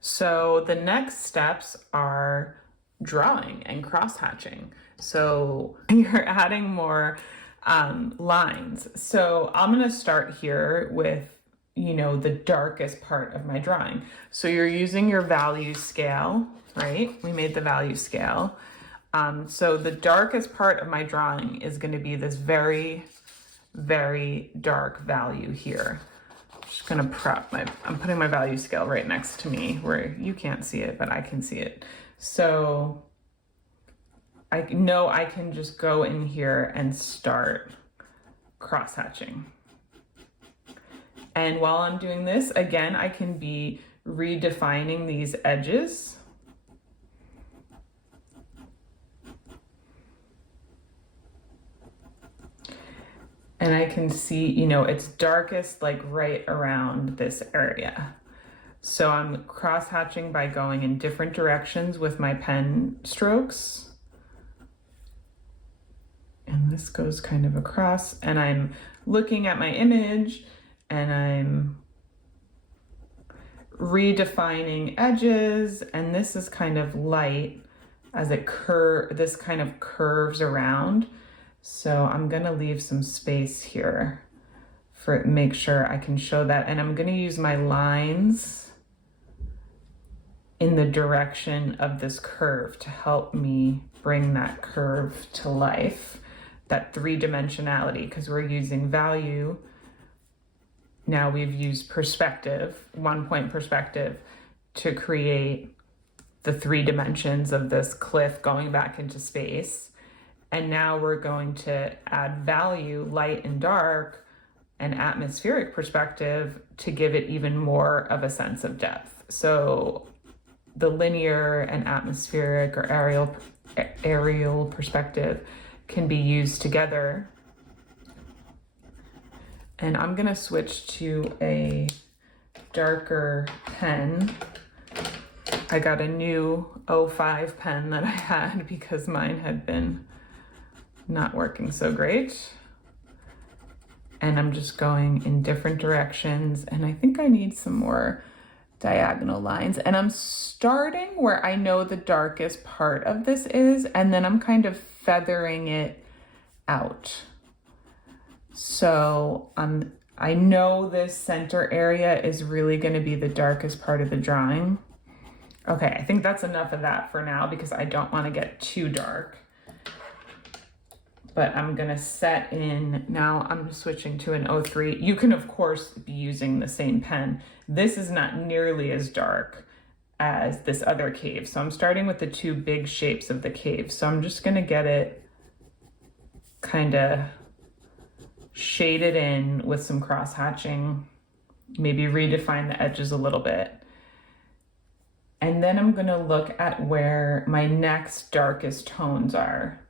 So the next steps are drawing and cross-hatching. So you're adding more lines. So I'm gonna start here with, the darkest part of my drawing. So you're using your value scale, right? We made the value scale. So the darkest part of my drawing is gonna be this very, very dark value here. Just gonna I'm putting my value scale right next to me where you can't see it, but I can see it. So I know I can just go in here and start cross-hatching. And while I'm doing this, again, I can be redefining these edges. And I can see, it's darkest like right around this area. So I'm cross-hatching by going in different directions with my pen strokes. And this goes kind of across, and I'm looking at my image and I'm redefining edges, and this is kind of light as this kind of curves around. So I'm gonna leave some space here make sure I can show that. And I'm gonna use my lines in the direction of this curve to help me bring that curve to life, that three-dimensionality, because we're using value. Now we've used perspective, 1-point perspective, to create the 3 dimensions of this cliff going back into space. And now we're going to add value, light and dark, and atmospheric perspective to give it even more of a sense of depth. So the linear and atmospheric or aerial perspective can be used together. And I'm gonna switch to a darker pen. I got a new 05 pen that I had because mine had been not working so great. And I'm just going in different directions, and I think I need some more diagonal lines. And I'm starting where I know the darkest part of this is, and then I'm kind of feathering it out. So I know this center area is really going to be the darkest part of the drawing. Okay, I think that's enough of that for now because I don't want to get too dark. But I'm gonna set in, now I'm switching to an 03. You can of course be using the same pen. This is not nearly as dark as this other cave. So I'm starting with the 2 big shapes of the cave. So I'm just gonna get it kind of shaded in with some cross hatching, maybe redefine the edges a little bit. And then I'm gonna look at where my next darkest tones are.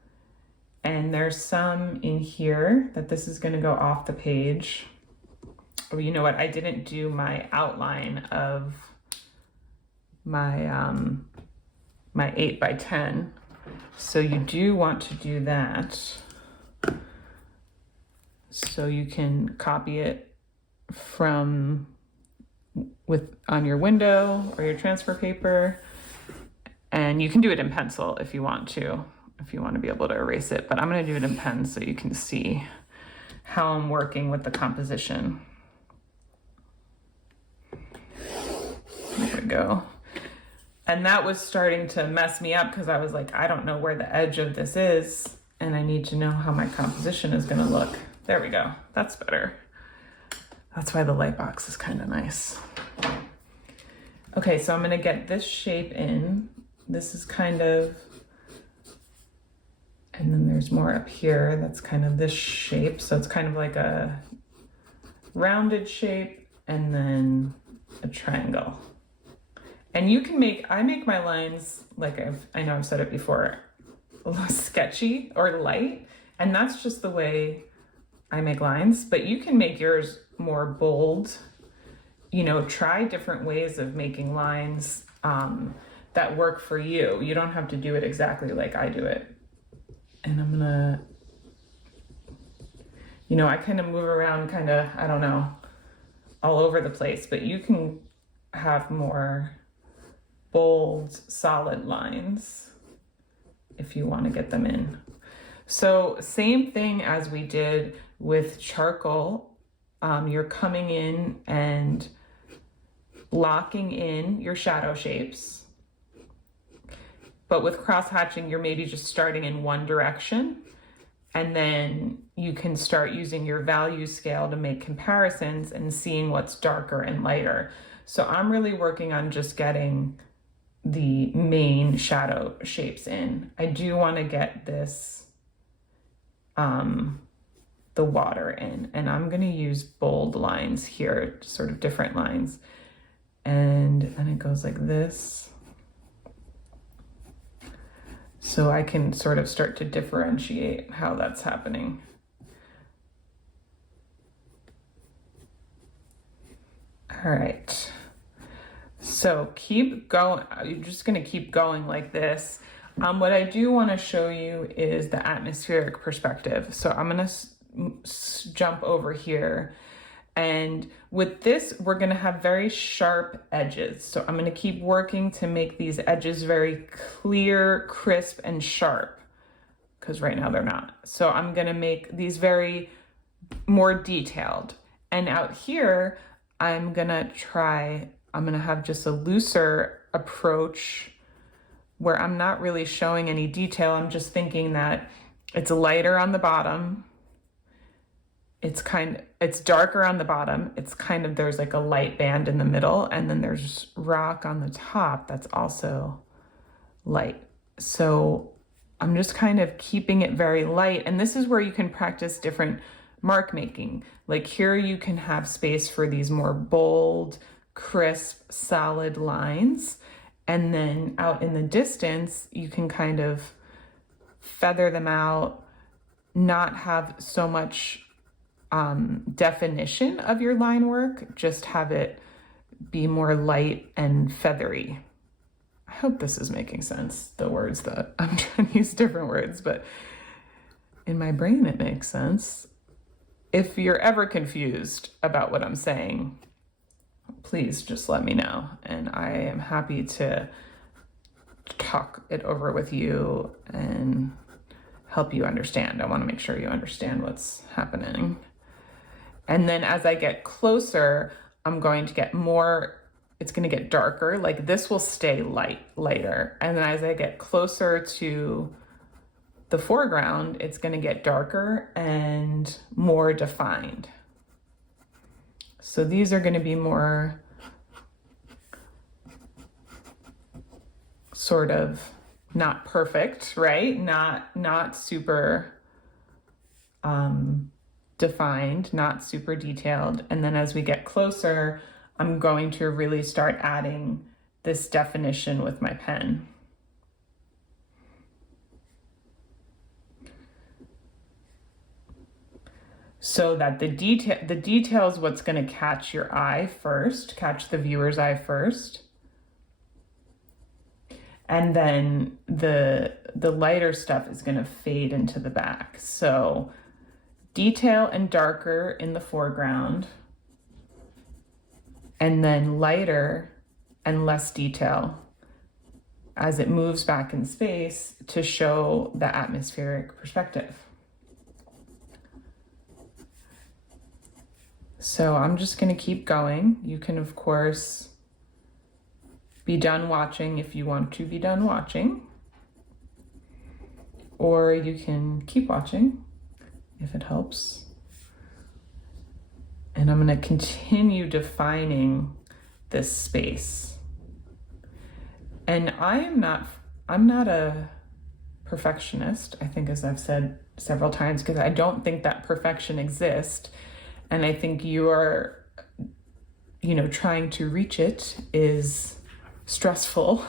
And there's some in here that this is going to go off the page. Oh, you know what? I didn't do my outline of my my 8x10. So you do want to do that. So you can copy it on your window or your transfer paper, and you can do it in pencil if you want to be able to erase it, but I'm going to do it in pen so you can see how I'm working with the composition. There we go. And that was starting to mess me up because I was like, I don't know where the edge of this is, and I need to know how my composition is going to look. There we go. That's better. That's why the light box is kind of nice. Okay, so I'm going to get this shape in. This is kind of, and then there's more up here that's kind of this shape. So it's kind of like a rounded shape and then a triangle. And you can I make my lines, like I know I've said it before, a little sketchy or light. And that's just the way I make lines, but you can make yours more bold. Try different ways of making lines that work for you. You don't have to do it exactly like I do it. And I'm gonna, I kind of move around I don't know, all over the place, but you can have more bold, solid lines if you want to get them in. So same thing as we did with charcoal. You're coming in and locking in your shadow shapes. But with cross-hatching, you're maybe just starting in one direction, and then you can start using your value scale to make comparisons and seeing what's darker and lighter. So I'm really working on just getting the main shadow shapes in. I do want to get this, the water in, and I'm going to use bold lines here, sort of different lines. And then it goes like this. So I can sort of start to differentiate how that's happening. All right. So keep going. You're just going to keep going like this. What I do want to show you is the atmospheric perspective. So I'm going to jump over here. And with this, we're going to have very sharp edges. So I'm going to keep working to make these edges very clear, crisp, and sharp, because right now they're not. So I'm going to make these very more detailed. And out here, I'm going to have just a looser approach where I'm not really showing any detail. I'm just thinking that it's lighter on the bottom. It's darker on the bottom. There's like a light band in the middle, and then there's rock on the top that's also light. So I'm just kind of keeping it very light. And this is where you can practice different mark making. Like here you can have space for these more bold, crisp, solid lines. And then out in the distance, you can kind of feather them out, not have so much definition of your line work, just have it be more light and feathery. I hope this is making sense, the words that I'm trying to use different words, but in my brain it makes sense. If you're ever confused about what I'm saying, please just let me know, and I am happy to talk it over with you and help you understand. I want to make sure you understand what's happening. And then as I get closer, I'm going to get more, it's going to get darker. Like this will stay lighter. And then as I get closer to the foreground, it's going to get darker and more defined. So these are going to be more sort of not perfect, right? Not super defined, not super detailed. And then as we get closer, I'm going to really start adding this definition with my pen. So that the detail is what's going to catch your eye first, catch the viewer's eye first. And then the lighter stuff is going to fade into the back. So detail and darker in the foreground, and then lighter and less detail as it moves back in space to show the atmospheric perspective. So I'm just going to keep going. You can, of course, be done watching if you want to be done watching, or you can keep watching if it helps. And I'm going to continue defining this space. And I'm not a perfectionist, I think, as I've said several times, because I don't think that perfection exists. And I think you're, trying to reach it is stressful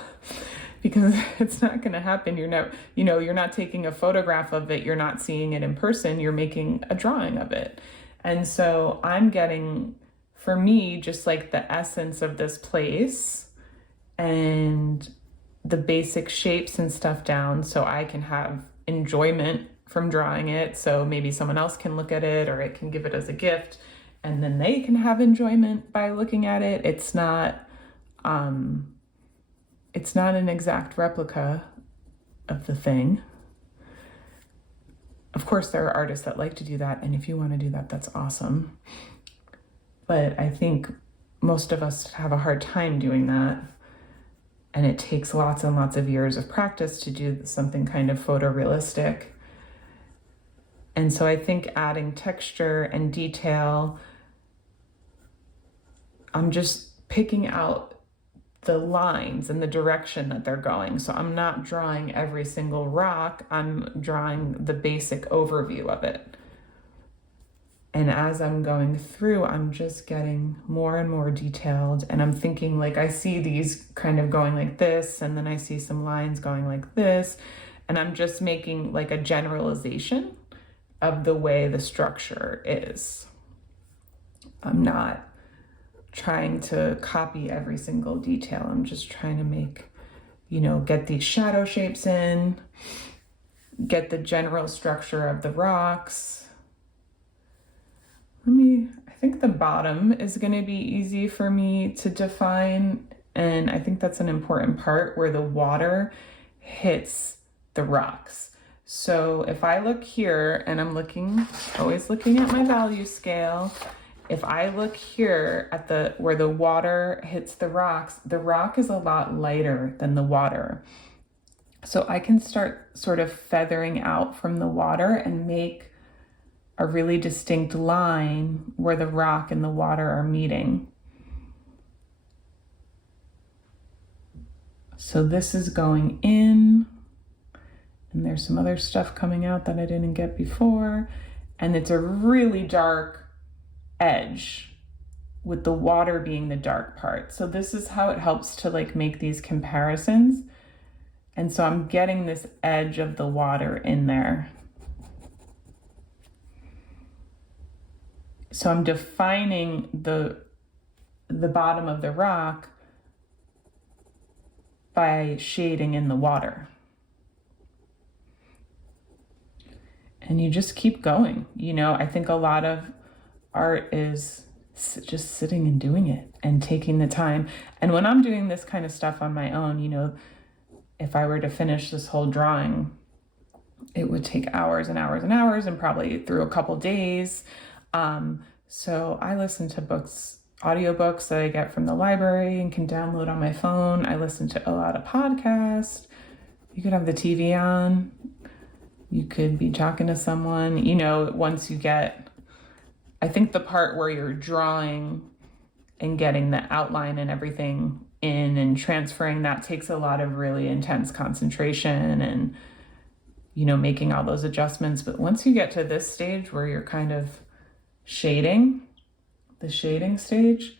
because it's not going to happen. You're not taking a photograph of it. You're not seeing it in person. You're making a drawing of it. And so I'm getting, for me, just like the essence of this place and the basic shapes and stuff down so I can have enjoyment from drawing it. So maybe someone else can look at it, or it can give it as a gift, and then they can have enjoyment by looking at it. It's not, it's not an exact replica of the thing. Of course, there are artists that like to do that, and if you want to do that, that's awesome. But I think most of us have a hard time doing that, and it takes lots and lots of years of practice to do something kind of photorealistic. And so I think adding texture and detail, I'm just picking out the lines and the direction that they're going. So I'm not drawing every single rock, I'm drawing the basic overview of it. And as I'm going through, I'm just getting more and more detailed. And I'm thinking, like, I see these kind of going like this, and then I see some lines going like this. And I'm just making like a generalization of the way the structure is. I'm not trying to copy every single detail. I'm just trying to make, get these shadow shapes in, get the general structure of the rocks. I think the bottom is going to be easy for me to define. And I think that's an important part where the water hits the rocks. So if I look here, and I'm always looking at my value scale, if I look here at where the water hits the rock is a lot lighter than the water. So I can start sort of feathering out from the water and make a really distinct line where the rock and the water are meeting. So this is going in, and there's some other stuff coming out that I didn't get before, and it's a really dark edge with the water being the dark part. So this is how it helps to like make these comparisons. And so I'm getting this edge of the water in there. So I'm defining the bottom of the rock by shading in the water. And you just keep going. I think a lot of art is just sitting and doing it and taking the time. And when I'm doing this kind of stuff on my own, if I were to finish this whole drawing, it would take hours and hours and hours, and probably through a couple days. So I listen to audiobooks that I get from the library and can download on my phone. I listen to a lot of podcasts. You could have the TV on. You could be talking to someone. Once you get, I think the part where you're drawing and getting the outline and everything in and transferring, that takes a lot of really intense concentration and, making all those adjustments. But once you get to this stage where you're kind of shading, the shading stage,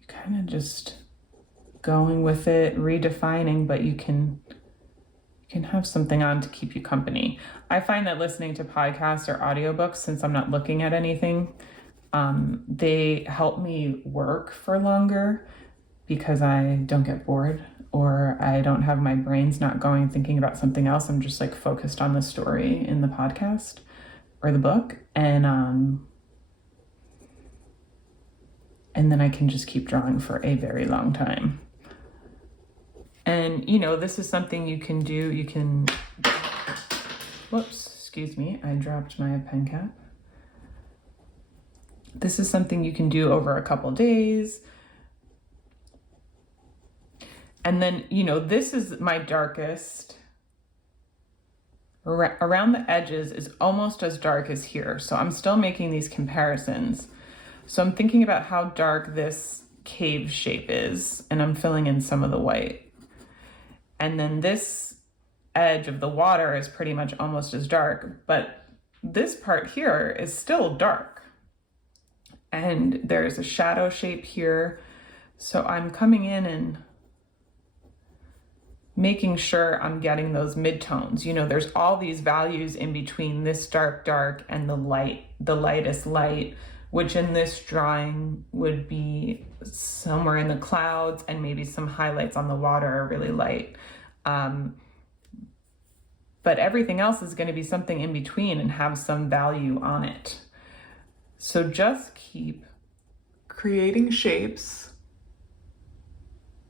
you kind of just going with it, redefining, but you can have something on to keep you company. I find that listening to podcasts or audiobooks, since I'm not looking at anything, they help me work for longer because I don't get bored, or I don't have my brains not going thinking about something else. I'm just like focused on the story in the podcast or the book. And then I can just keep drawing for a very long time. And, this is something you can do. Whoops, excuse me, I dropped my pen cap. This is something you can do over a couple days. And then, this is my darkest. Around the edges is almost as dark as here. So I'm still making these comparisons. So I'm thinking about how dark this cave shape is, and I'm filling in some of the white. And then this edge of the water is pretty much almost as dark, but this part here is still dark. And there's a shadow shape here. So I'm coming in and making sure I'm getting those midtones. There's all these values in between this dark, and the lightest light, which in this drawing would be somewhere in the clouds, and maybe some highlights on the water are really light. But everything else is going to be something in between and have some value on it. So just keep creating shapes